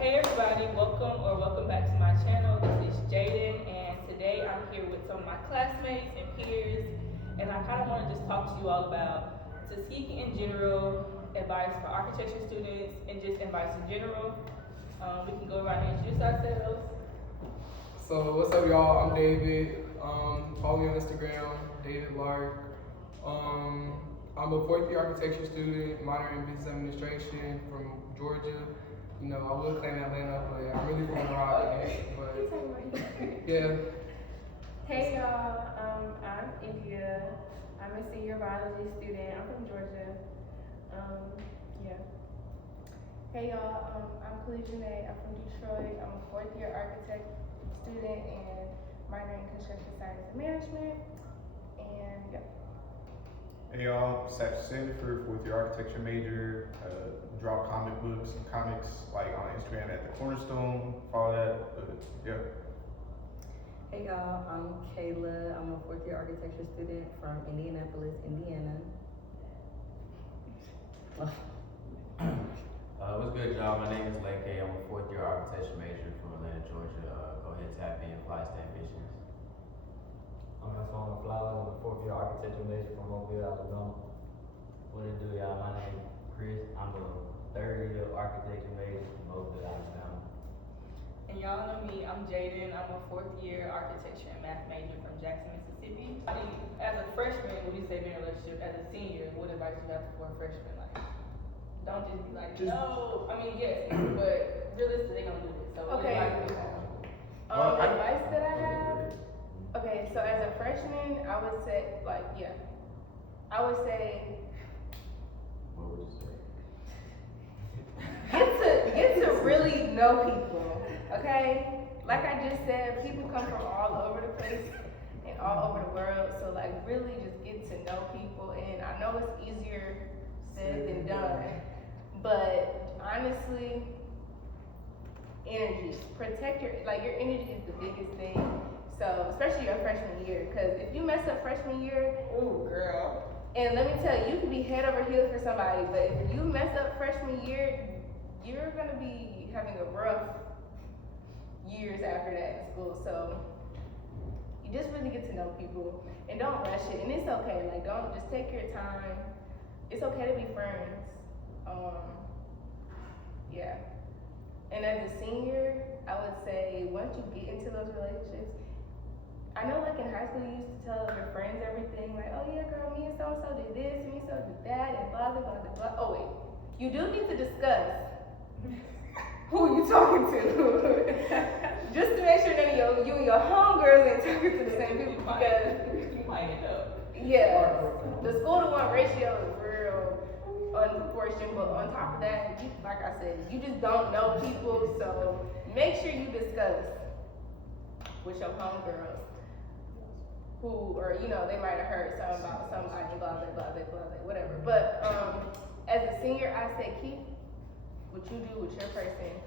Hey everybody, welcome back to my channel. This is Jayden, and today I'm here with some of my classmates and peers, and I kind of want to just talk to you all about Tuskegee in general, advice for architecture students, and just advice in general. We can go around and introduce ourselves. So what's up, y'all? I'm David. Follow me on Instagram, David Lark. I'm a fourth year architecture student, minor in business administration from Georgia. You know, I would claim Atlanta, but I'm really from Rock. But yeah. Hey y'all, I'm India. I'm a senior biology student. I'm from Georgia. Yeah. Hey y'all, I'm Janae. I'm from Detroit. I'm a fourth year architect student and minor in construction science and management. And yeah. Hey y'all, Satch Sanford, fourth year architecture major. Drop comic books and comics like on Instagram at the Cornerstone. Follow that. Yeah. Hey y'all, I'm Kayla. I'm a fourth year architecture student from Indianapolis, Indiana. What's good, y'all? My name is Lake. I'm a fourth year architecture major from Atlanta, Georgia. Go ahead, tap in, fly to ambitions. I'm Antoine Flowers. I'm a fourth year architecture major from Mobile, Alabama. What it do, y'all? My name is Chris. I'm a third year architecture major from Mobile, Alabama. And y'all know me, I'm Jayden. I'm a fourth year architecture and math major from Jackson, Mississippi. As a freshman, would you say be in a relationship? As a senior, what advice do you have for a freshman? Like, don't just be like, no. I mean, yes, but realistically, they're gonna do it. So what Okay. advice do you have? Advice that I have. Okay, so as a freshman, I would say, I would say What would you say? get to really know people, okay? Like I just said, people come from all over the place and all over the world, so like really just get to know people. And I know it's easier said than done, but honestly, energy. Protect your energy is the biggest thing. So especially your freshman year, because if you mess up freshman year, Ooh, girl. and let me tell you, you can be head over heels for somebody, but if you mess up freshman year, you're gonna be having a rough years after that in school. So you just really get to know people and don't rush it. And it's okay. Like, don't just take your time. It's okay to be friends. Yeah. And as a senior, I would say once you get into those relationships, I know like in high school you used to tell your friends everything, like, oh yeah girl, me and so-and-so did this, and me so did that, and blah, blah, blah, blah. Oh wait, you do need to discuss who you talking to. Just to make sure that you and your homegirls ain't talking to the same people, because You might end up. yeah, the school to one ratio is real unproportioned, but on top of that, like I said, you just don't know people, so make sure you discuss with your homegirls who, or they might have heard something about somebody, blah, blah, blah, blah, blah, blah, whatever. But as a senior, I say keep what you do with your person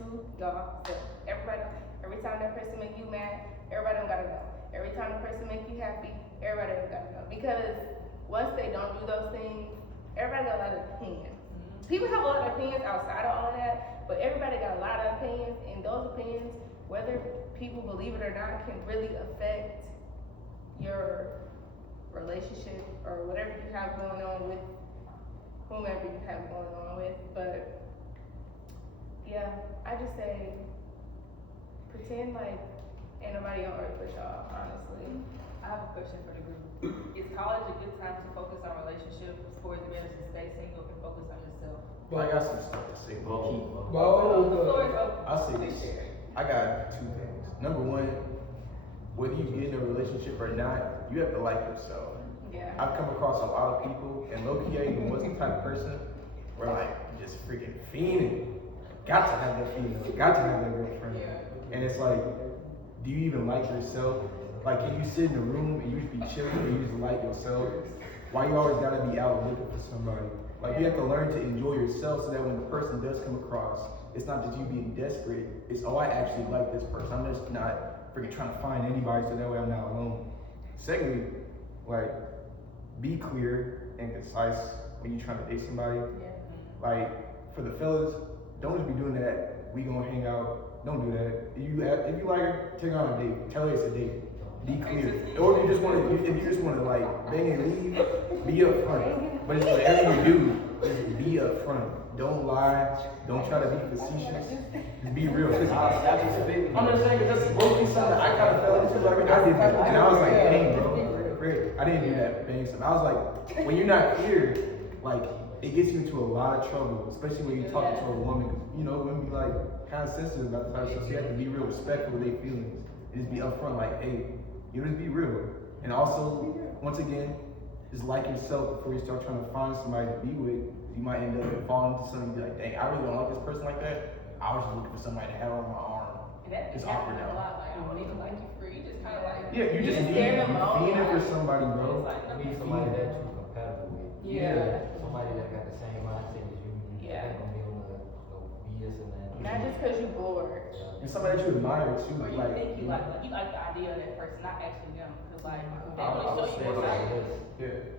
to y'all. So every time that person make you mad, everybody don't gotta know. Every time the person make you happy, everybody don't gotta know. Because once they don't do those things, everybody got a lot of opinions. People have a lot of opinions outside of all of that, but everybody got a lot of opinions, and those opinions, whether people believe it or not, can really affect your relationship or whatever you have going on with whomever you have going on with. But yeah, I just say pretend like ain't nobody on earth but y'all, honestly. I have a question for the group. Is college a good time to focus on relationships, or is it better to stay single and focus on yourself? Well, I got some stuff to say. The floor is open. I'll say this. I got two things. Number one, whether you get in a relationship or not, you have to like yourself. Yeah. I've come across a lot of people, and low-key, I even was the type of person where like just freaking fiending. Got to have that female, got to have that girlfriend. Yeah. And it's like, do you even like yourself? Like, can you sit in a room and you just be chilling and you just like yourself? Why you always gotta be out looking for somebody? Like, you have to learn to enjoy yourself so that when the person does come across, it's not just you being desperate. It's, oh, I actually like this person. I'm just not freaking trying to find anybody so that way I'm not alone. Secondly, like, be clear and concise when you're trying to date somebody. Yeah. Like, for the fellas, don't just be doing that we gonna hang out. Don't do that. If you like her, take her on a date. Tell her it's a date. Be clear. Or if you just wanna like bang and leave, be upfront. But it's whatever you do, just be upfront. Don't lie. Don't try to be facetious. Just be real. I'm just saying, that's mostly something I kind of fell into. Like I did that, and I was like, dang, bro. I didn't do that bang stuff. I was like, when you're not clear, like it gets you into a lot of trouble, especially when you're talking to a woman. You know, women be like kind of sensitive about the type of stuff. So you have to be real respectful of their feelings and just be upfront. Like, hey, you know, just be real. And also, once again, just like yourself before you start trying to find somebody to be with. You might end up falling into something and be like, dang, I really don't like this person like that. I was just looking for somebody to have on my arm. And that It's just awkward happens a now. lot. Like, I don't even like you for you just kind of like. Yeah, you just just stand need alone. for somebody, bro. It's like, You need somebody that you're compatible with. Yeah. Somebody that got the same mindset as you. Yeah. Ain't gonna be on the BS and that. Not just because you're bored. And somebody that you admire too. Or you Like, think you like the idea of that person, not actually them. Cause like, they I only would show you say what's like out. this. yeah.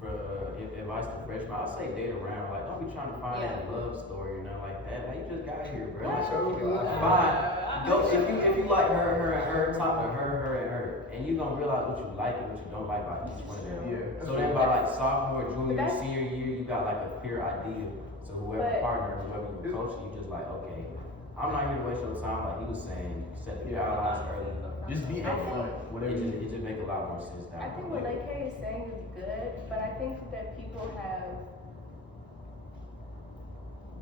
For advice to freshmen, I'll say date around. Like, don't be trying to find that love story or nothing like that. Like, you just got here, bro. Like, fine. Go if you like her and her, talk to her and her, and you gonna realize what you like and what you don't like about each one of them. Yeah. So then by like sophomore, junior, That's- senior year, you got like a clear idea. So whoever But- partner, whoever you coach, you just like, okay, I'm not here to waste your time. Like he was saying, you set the guidelines early enough. Just be upfront. Whatever you It just make a lot more sense down I think the what road. Lake K is saying is good, but I think that people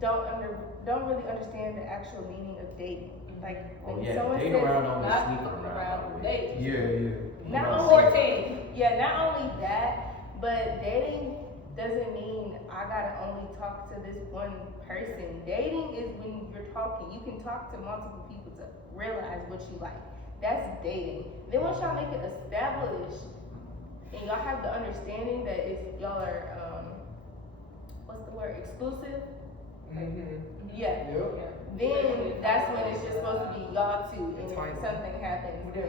don't really understand the actual meaning of dating. Like Oh when yeah, someone date says around don't be Not sneaking fucking around. around, by the way. date. Yeah. not Yeah. only not only that, but dating doesn't mean I gotta only talk to this one person. Dating is when you're talking. You can talk to multiple people to realize what you like. That's dating. Then once y'all make it established and y'all have the understanding that it's y'all are what's the word, exclusive? Mm-hmm. Yeah. Yep. Then that's when it's just supposed to be y'all two, and if Title. something happens, then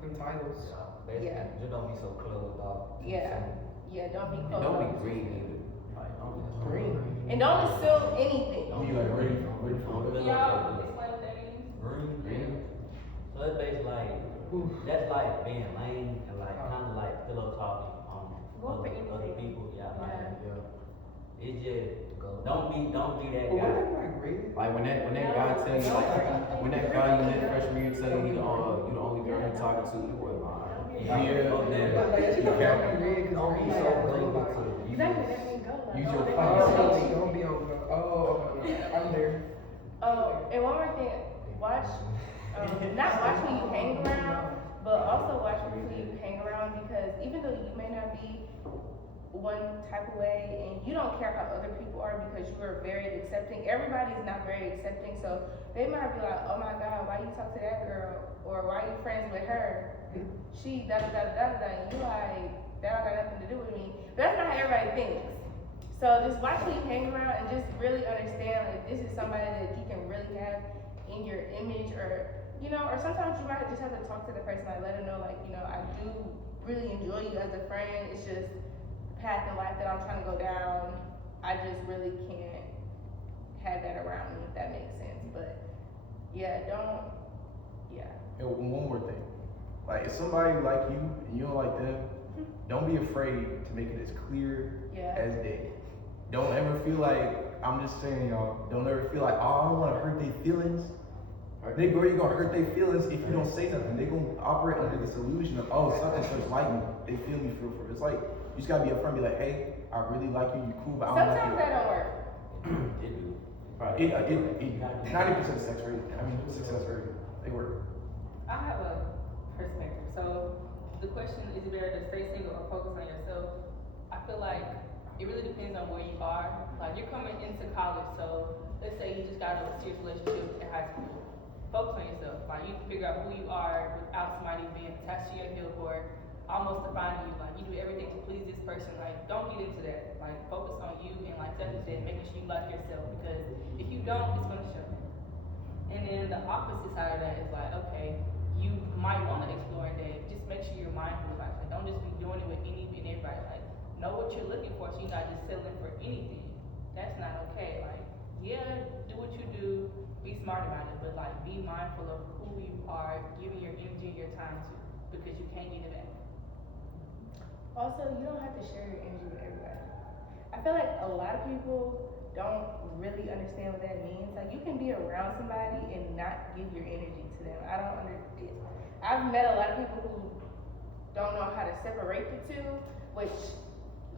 Them titles. Basically, Yeah. just don't be so closed off. yeah, don't be And close. don't be green either. Like, don't be Green. And don't assume anything. Be like ready for it. Y'all explain what that means? Green. So it's basically like, that's like being lame and like kind of like pillow talking on Go for other anything. people. Yeah, like, Yeah. it's just, don't be that But guy. what they like green? Like when that guy tell you, like when that guy you met freshman year tell you you the only girl he talking to, you were lying. Yeah. Up there. Don't be so gullible to you. Exactly, that means go. Like, Use your don't phone. make it Don't be on the. Oh, okay. I'm there. Oh, and one more thing, watch, not watch who you hang around, but also watch who you hang around, because even though you may not be one type of way and you don't care how other people are because you are very accepting, everybody's not very accepting, so they might be like, oh my god, why you talk to that girl, or why you friends with her, she da da da da da, and you like, that don't got nothing to do with me. That's not how everybody thinks. So just watch who you hang around and just really understand, like, this is somebody that you can really have in your image, or, you know, or sometimes you might just have to talk to the person, like, let them know, like, you know, I do really enjoy you as a friend, it's just the path in life that I'm trying to go down, I just really can't have that around me, if that makes sense, but, yeah, And one more thing. Like, if somebody like you and you don't like them, don't be afraid to make it as clear yeah. as day. Don't ever feel like, I'm just saying, y'all, don't ever feel like, oh, I don't want to hurt their feelings. Nigga, you gonna hurt their feelings if you don't say nothing. They gonna operate under this illusion of, oh, something such like me. They feel me for it. It's like, you just gotta be upfront, be like, hey, I really like you, you cool, but I don't like Sometimes you. that don't work. It do. Probably. 90% success rate. I mean, success rate. They work. I have a perspective. So the question is, better to stay single or focus on yourself? I feel like it really depends on where you are. Like, you're coming into college, so let's say you just got a serious relationship in high school. Focus on yourself. Like, you can figure out who you are without somebody being attached to your heel or almost defining you. Like, you do everything to please this person. Like, don't get into that. Like, focus on you and, like Stephanie said, making sure you like yourself, because if you don't, it's gonna show. And then the opposite side of that is like, okay, you might want to explore and date. Just make sure you're mindful about it. Like, don't just be doing it with any and everybody. Like, know what you're looking for, so you're not just settling for anything. That's not okay. Like, yeah, do what you do, be smart about it, but like be mindful of who you are giving your energy and your time to, because you can't get it back. Also, you don't have to share your energy with everybody. I feel like a lot of people don't really understand what that means. Like, you can be around somebody and not give your energy to them. I don't understand. I've met a lot of people who don't know how to separate the two, which,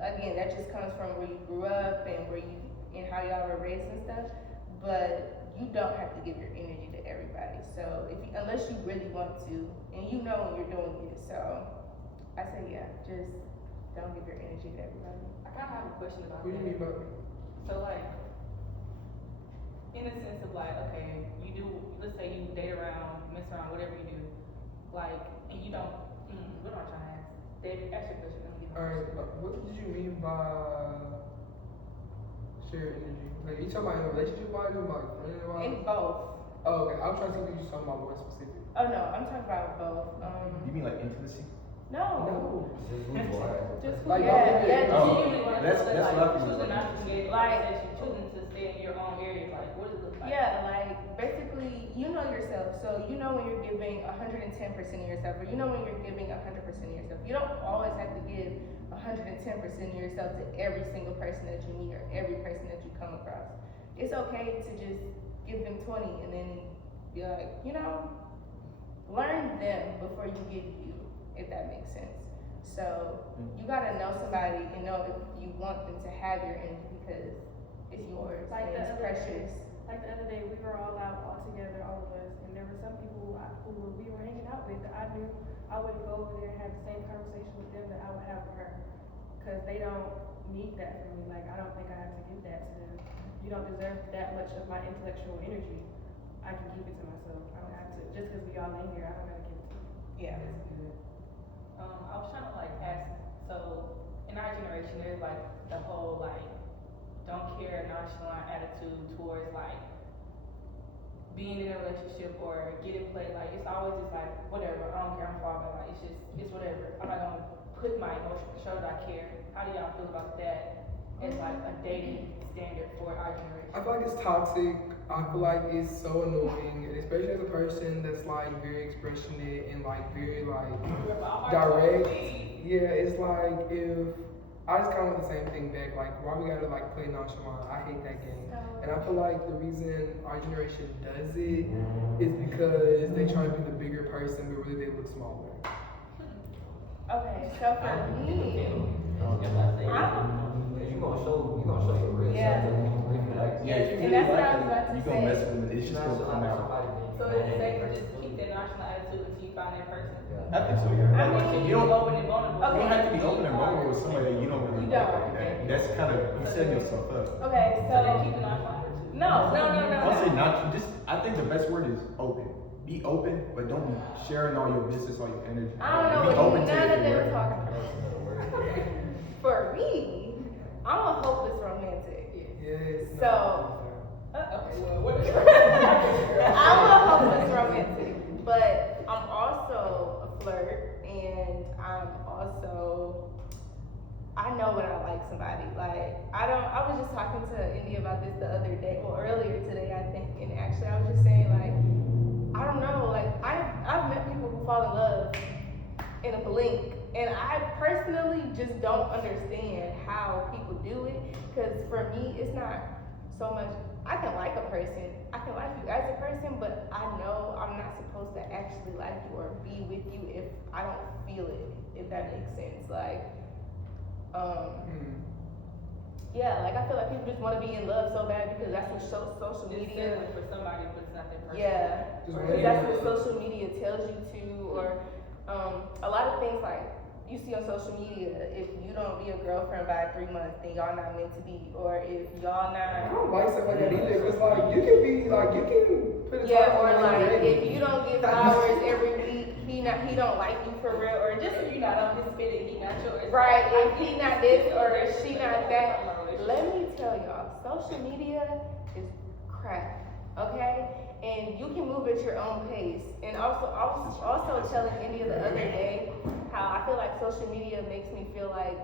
again, that just comes from where you grew up and and how y'all were raised and stuff. But you don't have to give your energy to everybody. So unless you really want to, and you know when you're doing it. So I say, yeah, just don't give your energy to everybody. I kind of have a question about What do you mean that. by that? So like, in the sense of like, okay, you do, let's say you date around, mess around, whatever you do, like, and you don't, what am I trying to ask? David, ask your question. Let me get my Alright, question. what did you mean by share energy? Like, you talking about in a relationship wise or like friend wise? In both. Oh, okay. I'm trying to see what you're talking about more specific. Oh no, I'm talking about both. You mean like intimacy? No. Just who you are. Just who, Like, yeah, oh, Genuinely wanna that's know, what I like, think choosing is not to engage in like- conversation, choosing to stay in your own area, like, what does it look like? Yeah, like basically, you know yourself, so you know when you're giving 110% of yourself, or you know when you're giving 100% of yourself. You don't always have to give 110% of yourself to every single person that you meet or every person that you come across. It's okay to just give them 20 and then be like, learn them before you give you, if that makes sense. So you gotta know somebody and know if you want them to have your energy because it's yours, Like and the it's other day. precious. Like the other day, we were all out all together, all of us, and there were some people we were hanging out with that I knew I wouldn't go over there and have the same conversation with them that I would have with her, because they don't need that from me. Like, I don't think I have to give that to them. You don't deserve that much of my intellectual energy. I can keep it to myself. I don't have to. Just because we all in here, I don't gotta give it to you. Yeah. That's good. I was trying to like ask, so in our generation, there's like the whole like don't care, nonchalant attitude towards like being in a relationship or getting played. Like it's always just like whatever, I don't care, I'm falling. Like it's whatever. I'm not gonna put my emotion to show that I care. How do y'all feel about that as like a dating standard for our generation? I feel like it's toxic. I feel like it's so annoying, and especially as a person that's like very expressionate and like very like direct. Yeah, it's like if I just kind of want the same thing back. Like, why we gotta like play nonchalant? I hate that game. And I feel like the reason our generation does it is because they try to be the bigger person, but really they look smaller. Okay, so for me, You gonna show your real Yeah. self. Like, Yeah, if you And really that's what like I was about them, to you gonna say. mess with them and it's just gonna come out. So it's safe to just keep that nonchalant attitude until you find that person. I think so, yeah. I Like, mean, you don't, open and vulnerable. you don't have to be open and vulnerable with somebody that you don't really You like don't. like that. That's kind of, you setting yourself up. okay, So then so keep the nonchalant attitude. no. I'll say not, just, I think the best word is open. Be open, but don't be sharing all your business, all your energy. I don't know Be what open to none it of them for talking about. For me, I'm a hopeless romantic. Yes. So- Okay, well, what is I'm a hopeless romantic, but I'm also a flirt, and I know when I like somebody. Like, I was just talking to Indy about this the other day, or earlier today, I think, and actually I was just saying, like, I don't know, like, I've met people who fall in love in a blink, and I personally just don't understand how people do it, because for me, it's not so much, I can like a person, I can like you as a person, but I know I'm not supposed to actually like you or be with you if I don't feel it, if that makes sense. Like, yeah, like I feel like people just want to be in love so bad because that's what social Just media. settling for somebody, but it's not their person. Yeah, Just because waiting. that's what social media tells you to, or a lot of things like you see on social media. If you don't be a girlfriend by 3 months, then y'all not meant to be, or if y'all I not. don't like stuff like that either. Cause like you can be like you can put a Yeah, title or on it like already. if you don't get flowers every week, he don't like you for real, or just If you're not on his spit and he not yours. right. If he not this or she not that. Let me tell y'all, social media is crap, okay? And you can move at your own pace. And also, I was also telling India the other day how I feel like social media makes me feel like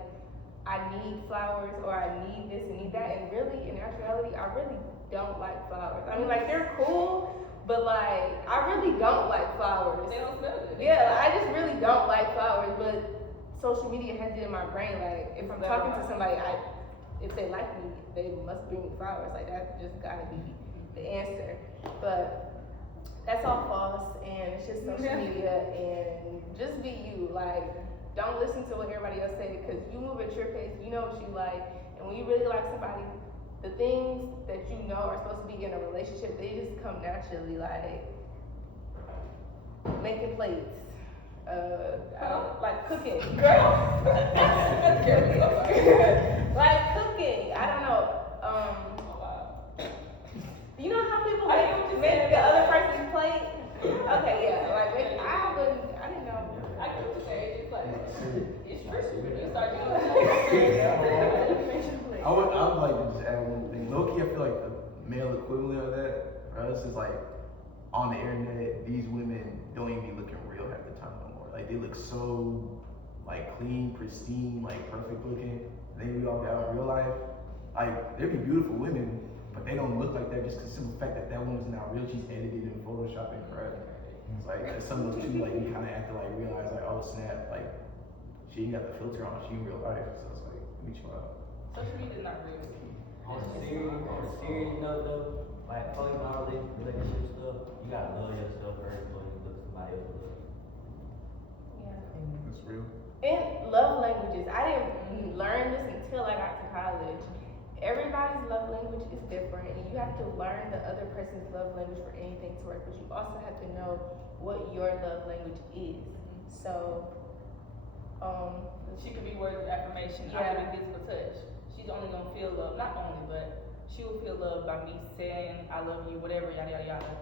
I need flowers or I need this and need that. And really, in actuality, I really don't like flowers. I mean, like, they're cool, but like, I really don't like flowers. They don't smell good. Yeah, I just really don't like flowers, but social media has it in my brain, like, if I'm talking to somebody, if they like me, they must bring me flowers. Like, that just gotta be the answer. But that's all false, and it's just social media, and just be you. Like, don't listen to what everybody else says, because you move at your pace, you know what you like, and when you really like somebody, the things that you know are supposed to be in a relationship, they just come naturally, like making plates, like cooking, girl. Like cooking, I don't know. You know how people make the other person's plate? Okay, yeah, like I didn't know. I get what you're saying. It's like, it's true. You start doing it. I would like to just add one thing. Low key, I feel like the male equivalent of that for us is like on the internet, these women don't even be looking real half the time no more. Like they look so like clean, pristine, like perfect looking. And then we all get out in real life. Like there be beautiful women, but they don't look like that just because the simple fact that that woman's not real. She's edited in Photoshop and crap. It's like some of those two like we kind of have to like realize like, oh snap, like she ain't got the filter on, she in real life. So it's like let me chill out. Social media is not real. On a serious note though, like fucking all this relationship stuff, you gotta love yourself first before you look at somebody else love. Yeah. That's real. And love languages. I didn't learn this until I got to college. Everybody's love language is different, and you have to learn the other person's love language for anything to work, but you also have to know what your love language is. So, She could be words of affirmation. I could be physical touch. She's only gonna feel love, not only, but she will feel love by me saying I love you, whatever, yada yada yada.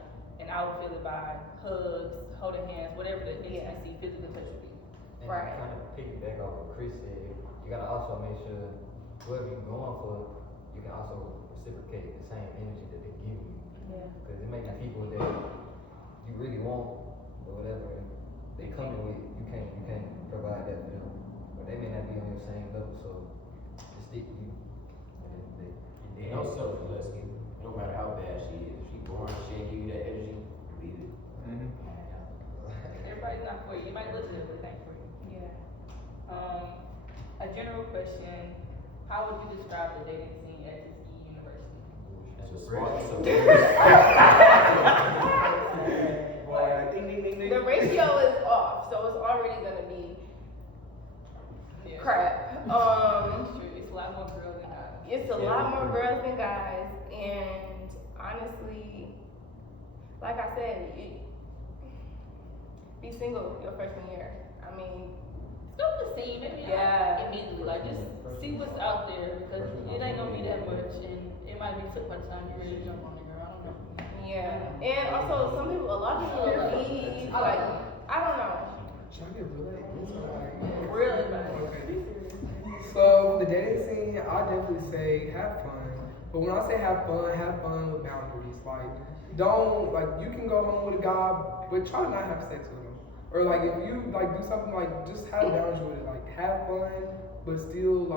And I will feel it by hugs, holding hands, whatever the intimacy, physical touch would be. And Right. kind of piggyback off what Chris said, you gotta also make sure whoever you're going for, you can also reciprocate the same energy that they give you. yeah. Because it may be people that you really want or whatever, and they come in with you can't provide that for them. But they may not be on your same level, so just stick with you. Ain't no selfless. No matter how bad she is, if she born, she ain't give you that energy, leave it. Everybody's not for you. You might legitimately think for you. Yeah. A general question: how would you describe the dating scene at Tuskegee University? That's a smart. The ratio is off, so it's already gonna be crap. It's true. It's a lot more girls than guys. It's a lot more girls than guys, and honestly, like I said, be single your freshman year. I mean, Scope the scene, maybe Yeah. not immediately. Like just see what's out there because it ain't gonna be that much, and it might be took by the time you ready to jump on it, girl. I don't know. yeah. And also, a lot of people leave. Like, I don't know. Should I get real? Really bad. Okay. So the dating scene, I definitely say have fun. But when I say have fun with boundaries. Like, don't you can go home with a guy, but try not have sex with him. Or like if you like do something just have boundaries with it. Like have fun, but still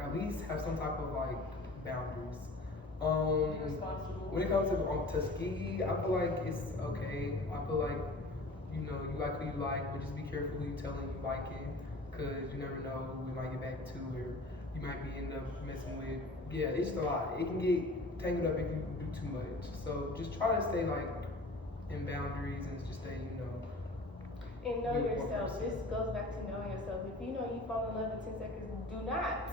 at least have some type of boundaries. Be responsible. When it comes to Tuskegee, I feel like it's okay. I feel like you like who you like, but just be careful who you telling you like it, cause you never know who we might get back to, or you might be end up messing with. Yeah, it's just a lot. It can get tangled up if you do too much. So just try to stay in boundaries and just stay, And know yourself. This goes back to knowing yourself. If you know you fall in love in 10 seconds, do not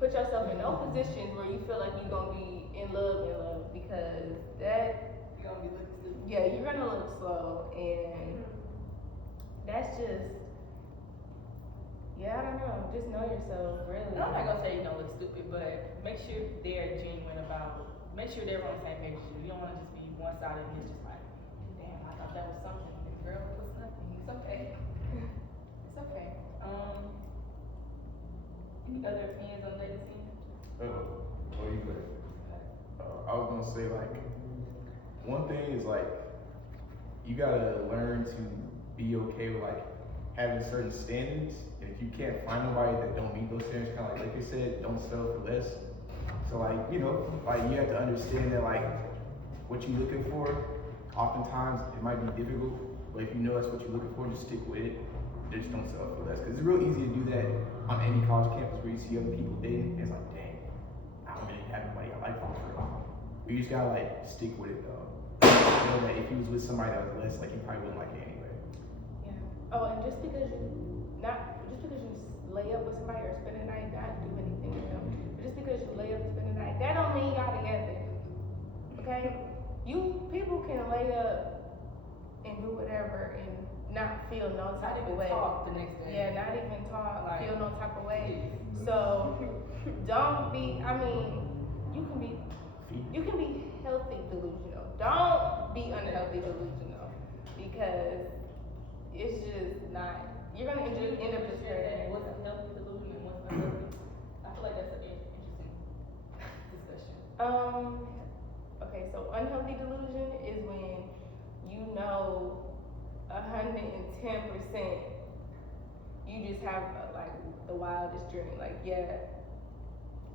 put yourself in no positions where you feel like you're gonna be in love, because that, You're gonna be looking stupid. yeah, you're gonna look slow, and that's just, I don't know, just know yourself, really. And I'm not gonna say you don't look stupid, but make sure they're genuine make sure they're on the same page as you. You don't wanna just be one-sided and it's just like, damn, I thought that was something. The girl was nothing. It's okay. It's okay. Any other opinions on the dating scene? What do you think? I was gonna say one thing is you gotta learn to be okay with having certain standards, and if you can't find nobody that don't meet those standards, kind of like they said, don't settle for less. So like, you know, like you have to understand that like what you're looking for, oftentimes it might be difficult, but if you know that's what you're looking for, just stick with it. Just don't settle for less. Because it's real easy to do that on any college campus where you see other people dating. It's like, dang, I don't really have anybody I like for real. You just gotta like stick with it though. You know that if you was with somebody that was less, like you probably wouldn't like it anyway. Yeah. Oh, and just because you lay up with somebody or spend the night, not do anything with them. But just because you lay up and spend the night, that don't mean y'all together. Okay? People can lay up and do whatever and not feel no type of way. Talk the next day. Yeah, not even talk, Like, feel no type of way. So don't be. I mean, you can be healthy delusional. Don't be unhealthy delusional because it's just not. You're gonna end up just hurting. What's a healthy delusion and what's unhealthy? I feel like that's an interesting discussion. Okay, so unhealthy delusion is when you know 110% you just have like the wildest dream. Like, yeah,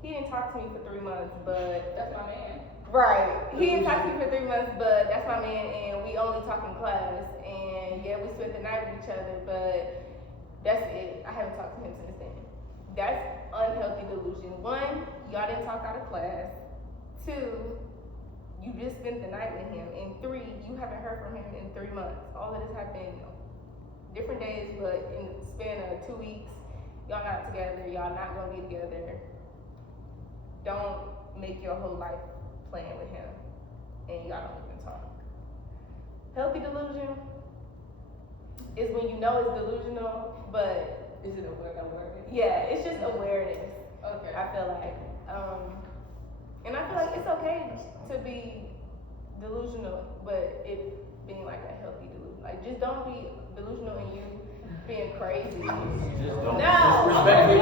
he didn't talk to me for 3 months, but That's my man. right. He didn't talk to me for 3 months, but that's my man, and we only talk in class. And yeah, we spent the night with each other, but that's it. I haven't talked to him since then. That's unhealthy delusion. 1, y'all didn't talk out of class. 2, you just spent the night with him. And 3, you haven't heard from him in 3 months. All of this happened different days, but in the span of 2 weeks, y'all not together. Y'all not gonna be together. Don't make your whole life playing with him, and y'all don't even talk. Healthy delusion is when you know it's delusional, but Is it awareness? yeah, it's just awareness. Okay. I feel like, and I feel like it's okay to be delusional, but it being like a healthy delusion. Like, just don't be delusional and you being crazy. Just don't. No. Respectfully.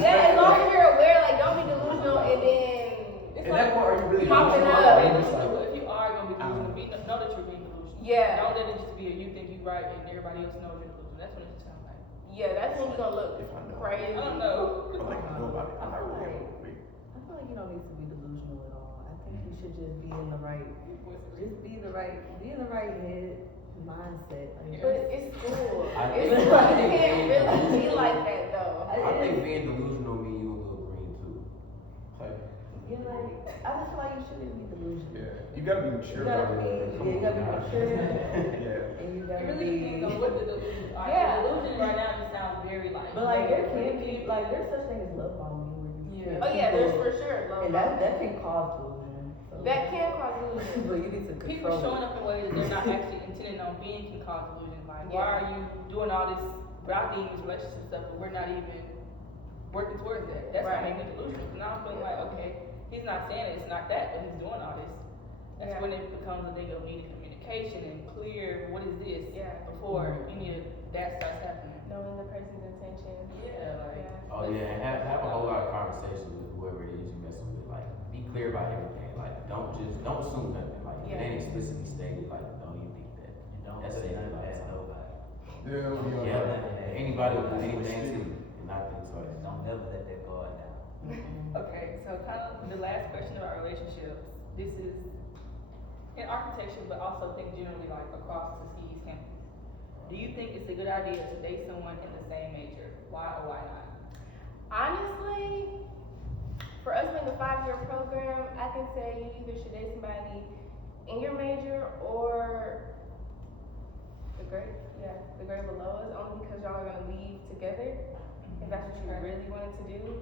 Yeah, as long as you're aware, like, don't be delusional and then It's And like, that part, are you really popping delusional? up. Or just like, if you are gonna be delusional, know that you're being delusional. Yeah. Don't let it just be a you think you're right and everybody else knows you're delusional. That's what it sounds like. yeah, that's when you're gonna look If I know. crazy. I don't know. I'm like, I know about it. I'm not really I able to wait. feel like you don't need to be delusional at all. I think you should just be in the right, be in the right head mindset. Like, But it's school. I It's think- school. You can't really be like that though. I think being delusional means you a little green too. Like, you're like, I just feel like you shouldn't be delusional. yeah, you gotta be mature You gotta about be, it. you gotta be mature, Yeah. and you It gotta really depends on be. what the delusion are. Yeah. The delusion right now just sounds very like. But like there can be, like there's such thing as love bombing where you. Yeah. Oh yeah, there's for sure. Love And that can cause delusion. So. that can cause delusion. But you need to People control showing it. up in ways that they're not actually intending on being can cause delusion. Like, why are you doing all this rocking this relationship stuff, but we're not even working towards that? That's Right. what makes me delusional. Because now I'm feeling like, okay, he's not saying it's not that, but he's doing all this. That's Yeah. when it becomes a thing of needed communication and clear what is this Yeah. before any of that starts happening. Knowing the person's intention. Yeah, like. Oh yeah, and have a whole lot of conversations with whoever it is you messing with. Like, be clear about everything. Like, don't assume nothing. Like, if it ain't explicitly stated, like, no, you think that. You don't That's say it. nothing bad to nobody. Yeah, we are. Yeah, anybody will do anything to you, and not think twice. Don't never let that guard down. Okay, so kind of the last question about relationships. This is in architecture, but also think generally like across Tuskegee's campus. Do you think it's a good idea to date someone in the same major? Why or why not? Honestly, for us being a 5-year program, I can say you either should date somebody in your major or the grade below us, only because y'all are gonna leave together if that's what you really wanted to do.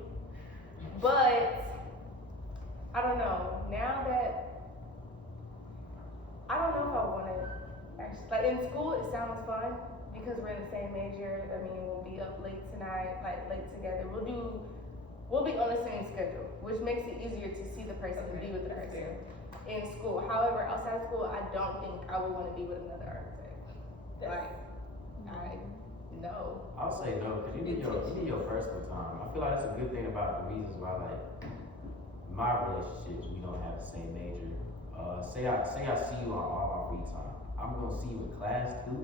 But I don't know. Now that I don't know if I want to actually, like, in school it sounds fun because we're in the same major. I mean, we'll be up late tonight, like late together. We'll be on the same schedule, which makes it easier to see the person and be with the person in school. However, outside of school, I don't think I would want to be with another architect. Like, I know. I'll say no, because you need your personal time. I feel like that's a good thing about the reasons why, like, my relationships, we don't have the same major. Say I see you on all my free time. I'm gonna see you in class too.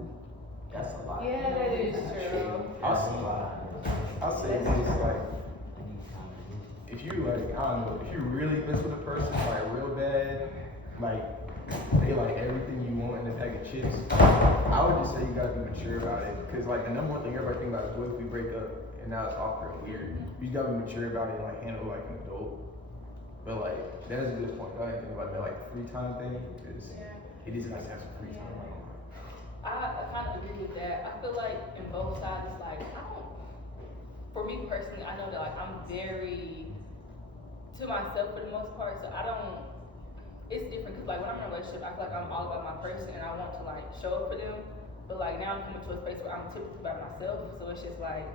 That's a lot. Yeah, that is true. I'll see you a lot. I'll say this, like, I need time to do. if if you like, I don't know, if you really mess with a person like real bad, like they like everything you want in a bag of chips, I would just say you gotta be mature about it. Cause like the number one thing everybody think about is what if we break up and now it's awkward and weird. You just gotta be mature about it and like handle it like an adult. But like that is a good point. I didn't think about that like the free time thing, because it is nice to have some free time. I kind of agree with that. I feel like in both sides, it's like, for me personally, I know that like I'm very to myself for the most part, so I don't, it's different because like when I'm in a relationship, I feel like I'm all about my person and I want to like show up for them, but like now I'm coming to a space where I'm typically by myself, so it's just like,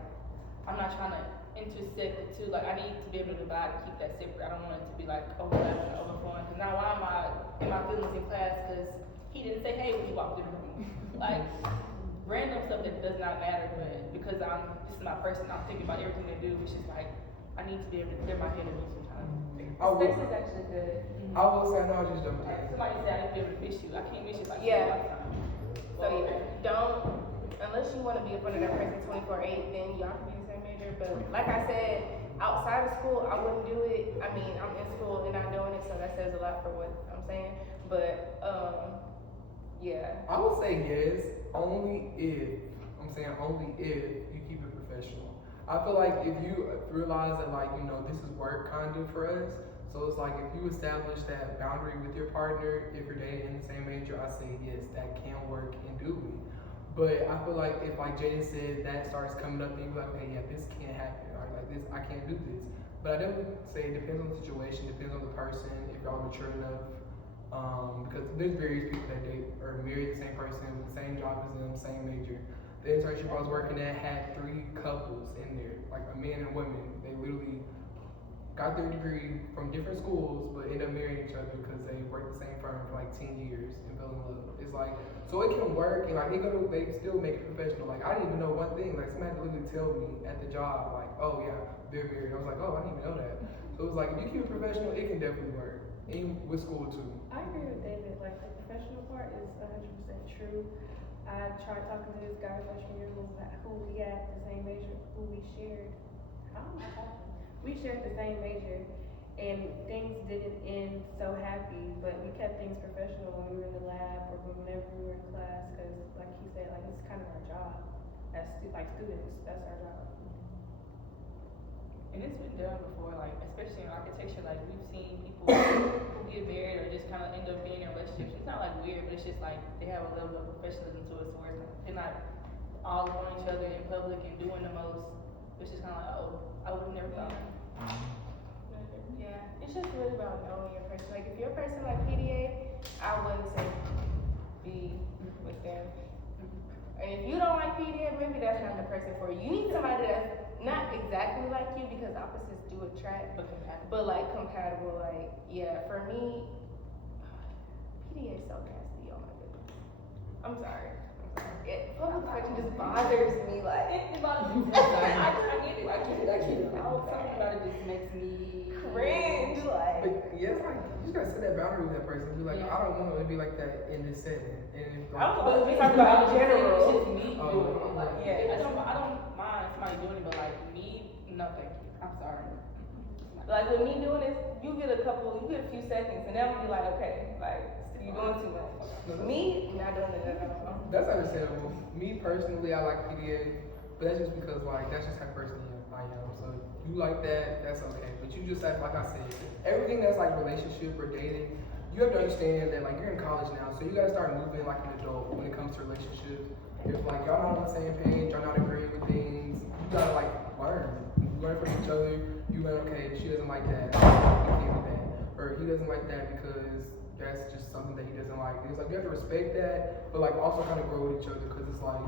I'm not trying to intersect the two, like I need to be able to divide and keep that separate. I don't want it to be like overlapping and overflowing, because now why am I in my feelings in class because he didn't say hey when he walked in the room. Like random stuff that does not matter, but because this is my person, I'm thinking about everything they do, which is like, I need to be able to clear my head a bit sometimes. Space is actually good. I will say, no, I just don't. Somebody said I need to be able to miss you. I can't miss you if I see you Yeah. all the time. So don't, unless you want to be up under that person 24/8, then y'all can be the same major. But like I said, outside of school, I wouldn't do it. I mean, I'm in school and not doing it, so that says a lot for what I'm saying. But yeah. I would say yes, only if you keep it professional. I feel like if you realize that like, you know, this is work kind of for us, so it's like if you establish that boundary with your partner, if you're dating in the same major, I say yes, that can work and do it. But I feel like if like Jayden said, that starts coming up and you're like, hey, yeah, this can't happen, or like this, I can't do this. But I definitely say it depends on the situation, depends on the person, if y'all mature enough. Because there's various people that date or marry the same person with the same job as them, same major. The internship I was working at had 3 couples in there, like a man and women. They literally got their degree from different schools, but ended up marrying each other because they worked the same firm for like 10 years and fell in love. It's like, so it can work, and like they still make it professional. Like I didn't even know one thing. Like somebody had to literally tell me at the job, like, oh yeah, they're married. I was like, oh, I didn't even know that. So it was like, if you keep it professional, it can definitely work. And with school too. I agree with David, like the professional part is 100% true. I tried talking to this guy freshman year who we had the same major, who we shared. How am I talking? We shared the same major, and things didn't end so happy, but we kept things professional when we were in the lab or whenever we were in class, because like he said, like it's kind of our job as like students. That's our job. And it's been done before, like especially in architecture, like we've seen people who get married or just kind of end up being in relationships. It's not like weird, but it's just like they have a level of professionalism to it, so where they're not all on each other in public and doing the most. It's just kind of like, oh, I would have never thought. Yeah, it's just really about knowing your person. Like if your person like PDA, I wouldn't say be with them. And if you don't like PDA, maybe that's not the person for you. You need somebody that's not exactly like you, because opposites do attract, but like compatible. Like yeah, for me, PDA is so nasty. Oh my goodness. I'm sorry. Public affection just bothers me. Like It bothers me. I get it. Something about it just makes me cringe. Like But yeah, it's like you just gotta set that boundary with that person. Be like, I don't want to be like that in this setting. And if I was supposed to be talking about in general. It's just me doing it. Like, Yeah. I don't mind somebody doing it, but like me, no thank you. I'm sorry. Like with me doing this, you get a few seconds, and then I'll be like, okay, like you're doing too much. Me, not doing it at all. That's understandable. Me personally, I like PDA, but that's just because like that's just how person I am. So you like that, that's okay. But you just like I said, everything that's like relationship or dating, you have to understand that like you're in college now, so you gotta start moving like an adult when it comes to relationships. If like y'all not on the same page, y'all not agreeing with things, you gotta like learn. You learn from each other. You learn, okay, she doesn't like that, we can't do that, or he doesn't like that because that's just something that he doesn't like. It's like you have to respect that, but like also kind of grow with each other, because it's like,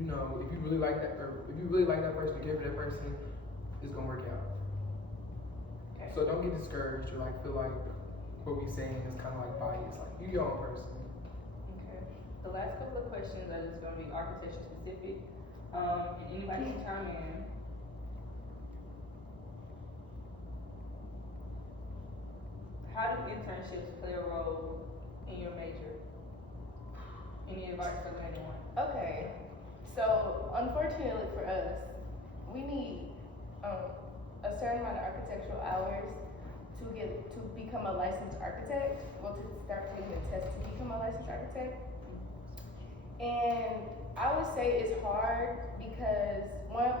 you know, if you really like that, or if you really like that person, care for that person, it's gonna work out. Okay. So don't get discouraged or like feel like what we're saying is kind of like biased. Like you your own person. Okay. The last couple of questions are just gonna be architecture specific. And anybody can chime in. How do internships play a role in your major? Any advice for anyone? Okay, so unfortunately for us, we need a certain amount of architectural hours to become a licensed architect, well, to start taking a test to become a licensed architect. And I would say it's hard because one,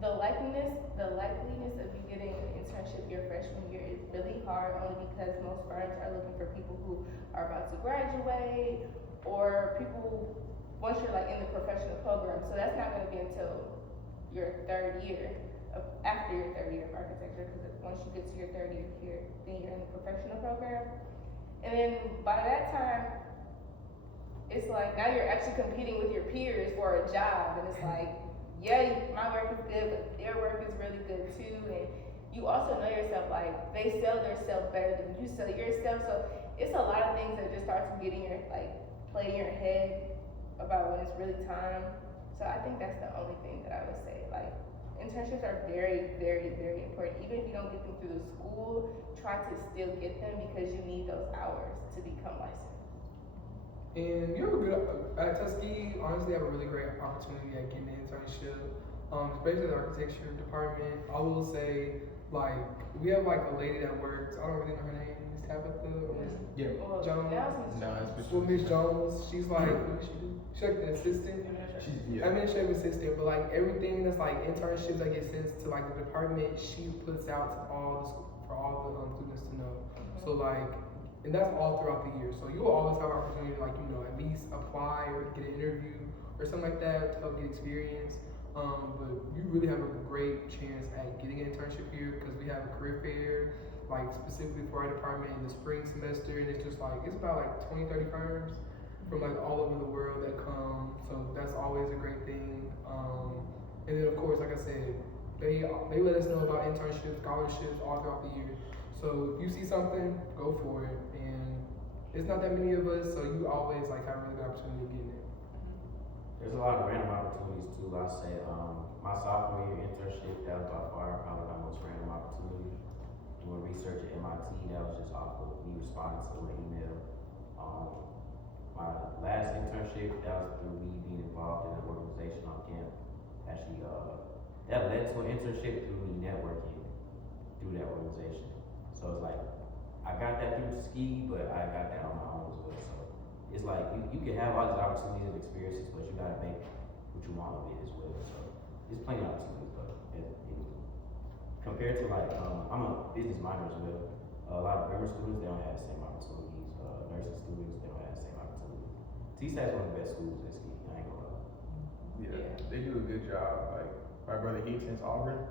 the likeliness of you getting an internship your freshman year is really hard, only because most firms are looking for people who are about to graduate, or people once you're like in the professional program. So that's not going to be until your third year after your third year of architecture, because once you get to your third year here, then you're in the professional program. And then by that time, it's like now you're actually competing with your peers for a job, and it's like, yeah, my work is good, but their work is really good too. And you also know yourself, like they sell their self better than you sell yourself. So it's a lot of things that just start to get in your play in your head about when it's really time. So I think that's the only thing that I would say. Like internships are very, very, very important. Even if you don't get them through the school, try to still get them because you need those hours to become licensed. And you have a good, at Tuskegee, honestly, have a really great opportunity at getting an internship, especially the architecture department. I will say, like, we have like a lady that works, I don't really know her name, Miss Tabitha or Miss Yeah. Jones. Now it's Well, Miss Jones, she's like, what does she do? She's like the assistant. She's Administrative assistant, but like everything that's like internships that get sent to like the department, she puts out to for all the students to know. So like, and that's all throughout the year. So you will always have an opportunity to like, you know, at least apply or get an interview or something like that to help get experience. But you really have a great chance at getting an internship here because we have a career fair, like specifically for our department in the spring semester, and it's just like, it's about like 20, 30 firms from like all over the world that come. So that's always a great thing. And then of course, like I said, they let us know about internships, scholarships all throughout the year. So if you see something, go for it. And it's not that many of us, so you always like have a really good opportunity of getting it. There's a lot of random opportunities too. I say, my sophomore year internship, that was by far probably my most random opportunity. Doing research at MIT, that was just off of me responding to an email. My last internship, that was through me being involved in an organization on campus. Actually, that led to an internship through me networking through that organization. So it's like, I got that through Tuskegee, but I got that on my own as well. So it's like, you can have all these opportunities and experiences, but you gotta make what you want of it as well. So there's plenty of opportunities, but compared to like, I'm a business minor as well. A lot of grammar students, they don't have the same opportunities. Nursing students, they don't have the same opportunities. TSAT is one of the best schools at Tuskegee, I ain't gonna lie. Yeah, they do a good job. Like my brother, he attends Auburn.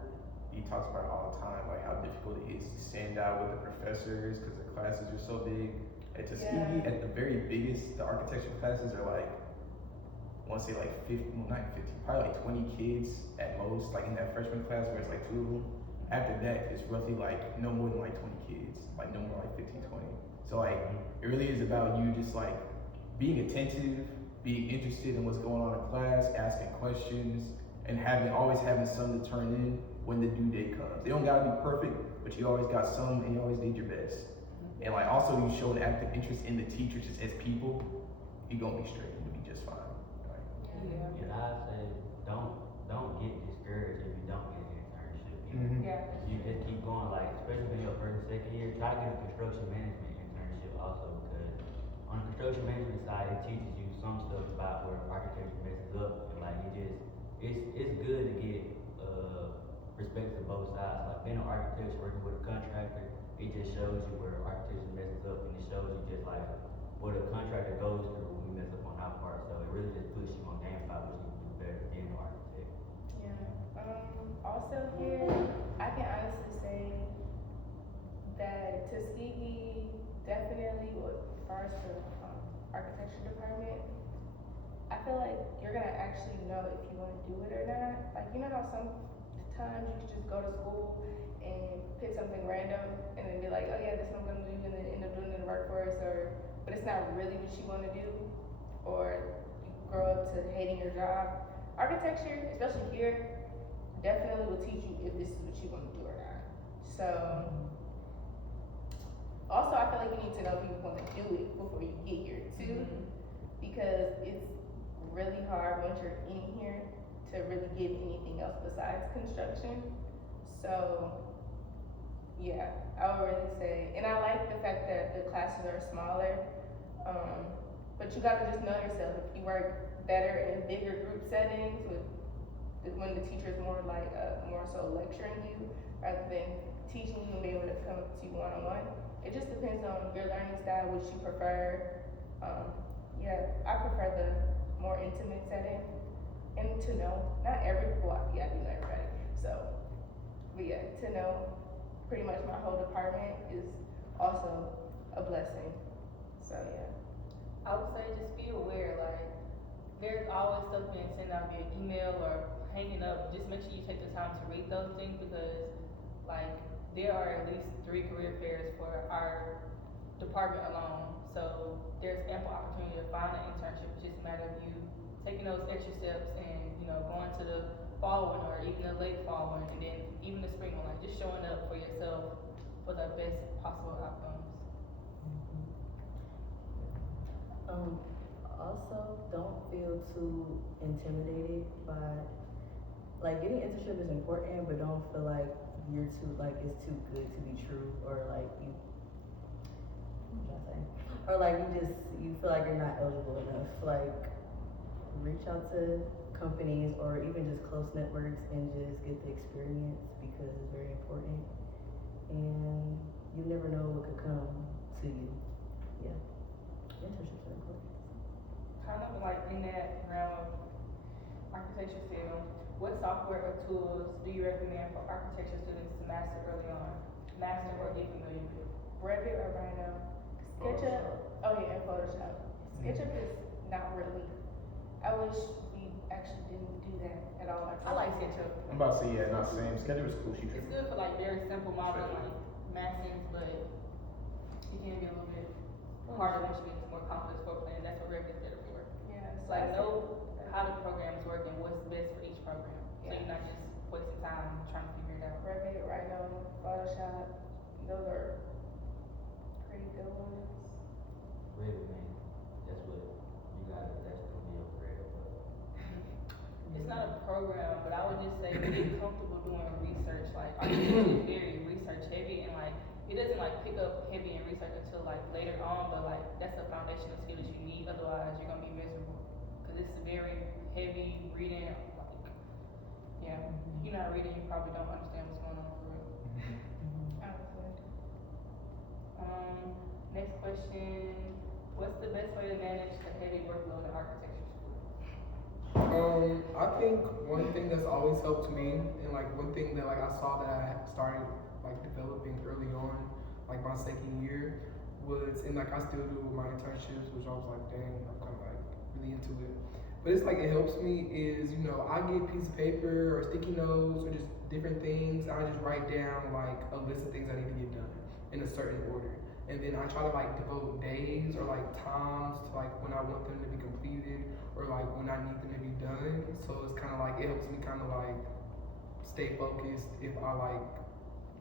He talks about it all the time, like how difficult it is to stand out with the professors because the classes are so big. At Tuskegee, at the very biggest, the architecture classes are like, I want to say like 50, well not 50, probably like 20 kids at most, like in that freshman class where it's like 2 of them. After that, it's roughly like no more than like 20 kids, like no more like 15, 20. So like, it really is about you just like being attentive, being interested in what's going on in class, asking questions, and always having something to turn in when the due date comes. They don't gotta be perfect, but you always got some, and you always did your best. And like also you show an active interest in the teachers just as people, you're gonna be straight, you'll be just fine. Right? And I say, don't get discouraged if you don't get an internship. Yeah. You just keep going, like, especially in your first and second year, try to get a construction management internship also, because on the construction management side, it teaches you some stuff about where architecture messes up, and like, it's good to get, respect to both sides. Like being an architect working with a contractor, it just shows you where architecture messes up, and it shows you just like what a contractor goes through when we mess up on our part. So it really just puts you on game five, which you can do better than being an architect. Yeah. Also here, I can honestly say that Tuskegee definitely, as far as the architecture department, I feel like you're gonna actually know if you want to do it or not. Like, you know how sometimes you can just go to school and pick something random and then be like, oh yeah, this is what I'm gonna do, and then end up doing it in the workforce, but it's not really what you want to do, or you grow up to hating your job. Architecture, especially here, definitely will teach you if this is what you want to do or not. So, also I feel like you need to know if you want to do it before you get here too, because it's really hard once you're in here to really give anything else besides construction. So, yeah, I would really say, and I like the fact that the classes are smaller, but you gotta just know yourself. If you work better in bigger group settings when the teacher is more like, more so lecturing you rather than teaching you and being able to come up to you one-on-one. It just depends on your learning style, which you prefer. Yeah, I prefer the more intimate setting and to know, not every, well, yeah, I do know everybody, so, but yeah, to know pretty much my whole department is also a blessing, so yeah. I would say just be aware, like, there's always stuff being sent out via email or hanging up. Just make sure you take the time to read those things because, like, there are at least 3 career fairs for our department alone. So there's ample opportunity to find an internship. It's just a matter of you taking those extra steps and, you know, going to the fall one or even the late fall one and then even the spring one, like just showing up for yourself for the best possible outcomes. Also, don't feel too intimidated by, like, getting internship is important, but don't feel like you're too, like, it's too good to be true, or like you, what should I say? Or like you feel like you're not eligible enough. Like, reach out to companies or even just close networks and just get the experience because it's very important. And you never know what could come to you. Yeah, internships are important. Kind of like in that realm of architecture field, what software or tools do you recommend for architecture students to master early on? Master or get familiar with? Revit or Rhino? SketchUp, oh yeah, and Photoshop. SketchUp is not really, I wish we actually didn't do that at all. I like SketchUp. I'm about to say, yeah, not same. Schedule is cool. It's good for like very simple modeling, like massings, but it can be a little bit harder once you get more complex floor plan. That's what Revit is better for. Yeah, It's like know how the programs work and what's best for each program. So Yeah. you're not just wasting time trying to figure it out. Revit, Rhino, Photoshop, those are pretty good ones. Really, man, that's what you gotta, that's gonna be your career. It's not a program, but I would just say get comfortable doing research. Like architecture is very research heavy and like it doesn't like pick up heavy in research until like later on, but like that's a foundational skill that you need, otherwise you're gonna be miserable. Cause it's very heavy reading, like, yeah, if you're not reading, you probably don't understand what's going on for real. Honestly. Next question, what's the best way to manage the heavy workload in architecture school? I think one thing that's always helped me, and like one thing that like I saw that I started like developing early on, like my second year, was, and like I still do my internships, which I was like, dang, I'm kind of like really into it. But it's like it helps me is, you know, I get a piece of paper or sticky notes or just different things. I just write down like a list of things I need to get done in a certain order. And then I try to like devote days or like times to like when I want them to be completed or like when I need them to be done. So it's kind of like, it helps me kind of like stay focused if I like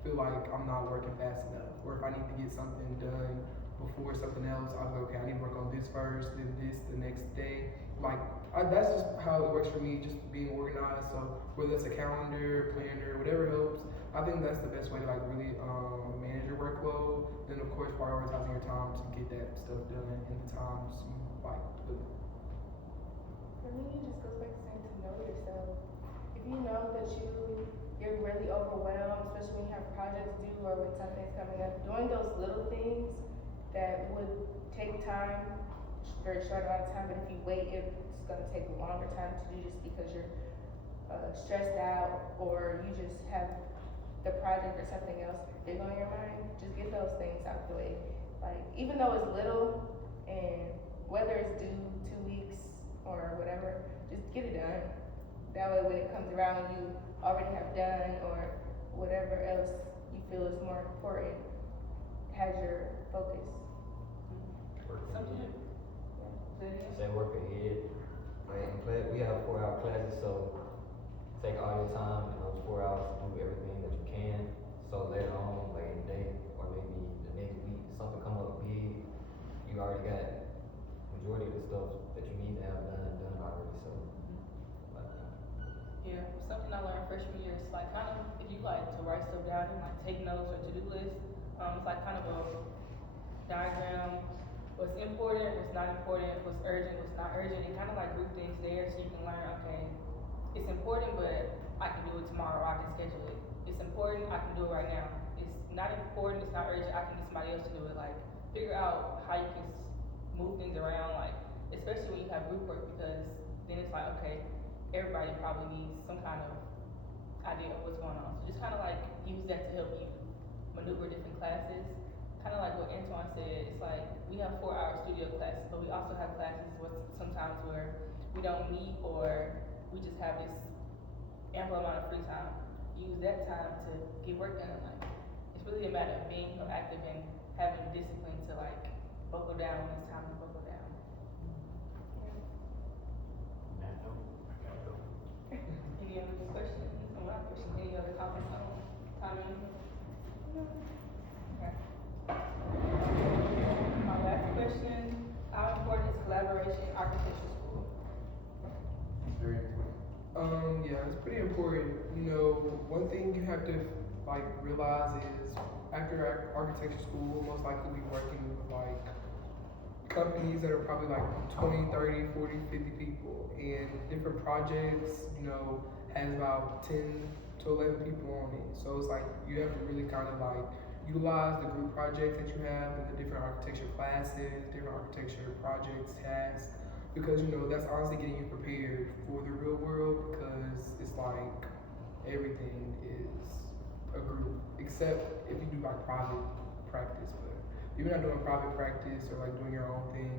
feel like I'm not working fast enough. Or if I need to get something done before something else, I'll go, okay, I need to work on this first, then this the next day. Like, that's just how it works for me, just being organized. So whether it's a calendar, planner, whatever helps, I think that's the best way to like really manage your workload. Then of course prioritizing your time to get that stuff done in the times you like to. For me, it just goes back to saying to know yourself. If you know that you're really overwhelmed, especially when you have projects due or when something's coming up, doing those little things that would take time, very short amount of time, but if you wait, it's gonna take a longer time to do just because you're stressed out or you just have the project or something else big on your mind. Just get those things out the way. Like, even though it's little and whether it's due 2 weeks or whatever, just get it done. That way when it comes around you already have done or whatever else you feel is more important, has your focus. Say work ahead. Like in class, we have 4-hour classes, so take all your time in those 4 hours to do everything that you can. So later on, like in the day or maybe the next week, something come up big, you already got majority of the stuff that you need to have done already. So like, Yeah, something I learned freshman year is like kind of if you like to write notes or to-do list. It's like kind of a diagram, what's important, what's not important, what's urgent, what's not urgent, and kind of like group things there so you can learn, okay, it's important, but I can do it tomorrow, I can schedule it. It's important, I can do it right now. It's not important, it's not urgent, I can get somebody else to do it. Like, figure out how you can move things around, like, especially when you have group work, because then it's like, okay, everybody probably needs some kind of idea of what's going on. So just kind of like use that to help you maneuver different classes. Kind of like what Antoine said, it's like we have 4-hour studio classes, but we also have classes sometimes where we don't meet or we just have this ample amount of free time. Use that time to get work done. Like, it's really a matter of being proactive and having discipline to like buckle down when it's time to buckle down. Any other questions? No, not questions. Any other comments on timing? Okay. My last question, how important is collaboration in architecture school? It's very important. Yeah, it's pretty important. You know, one thing you have to like realize is after architecture school, we'll most likely be working with like companies that are probably like 20, 30, 40, 50 people, and different projects, you know, has about 10 to 11 people on it. So it's like you have to really kind of like utilize the group projects that you have in the different architecture classes, different architecture projects, tasks, because you know that's honestly getting you prepared for the real world, because it's like everything is a group, except if you do like private practice. But if you're not doing private practice or like doing your own thing,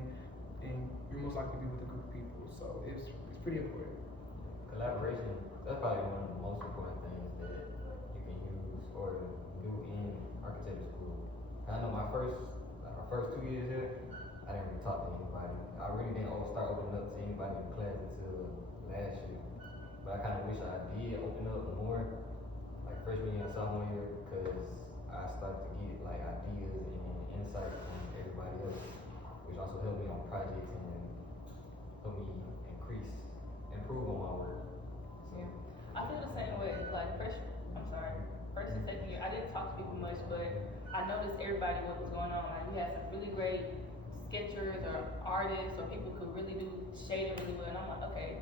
then you're most likely to be with a group of people. So it's pretty important. Collaboration, that's probably one of the most important things that you can use or do in architecture school. I know my first 2 years here, I didn't really talk to anybody. I really didn't start opening up to anybody in class until last year. But I kind of wish I did open up more, like freshman year and sophomore year, because I started to get like ideas and insights from everybody else, which also helped me on projects and helped me improve on my work. So, Yeah. I feel the same way. Like first and second year, I didn't talk to people much, but I noticed everybody what was going on. Like we had some really great sketchers or artists or people who could really do shading really well. And I'm like, okay,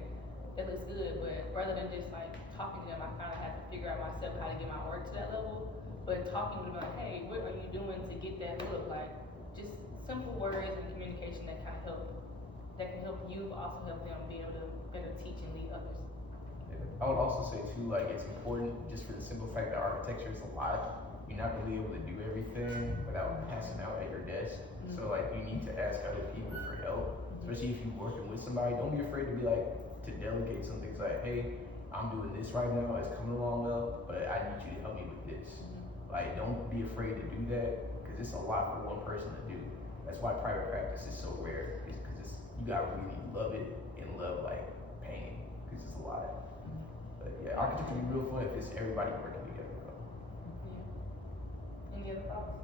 that looks good. But rather than just like talking to them, I kind of had to figure out myself how to get my work to that level. But talking to them like, hey, what are you doing to get that look? Like just simple words and communication that kind of can help you, but also help them be able to better teach and lead others. I would also say too, like it's important just for the simple fact that architecture is a lot. You're not really able to do everything without passing out at your desk. Mm-hmm. So like you need to ask other people for help, especially if you're working with somebody. Don't be afraid to be like to delegate some things like, hey, I'm doing this right now. It's coming along well, but I need you to help me with this. Mm-hmm. Like don't be afraid to do that because it's a lot for one person to do. That's why private practice is so rare. Is because you gotta really love it and love like pain because it's a lot. But yeah, architecture would be real fun if it's everybody working together. Yeah. Any other thoughts?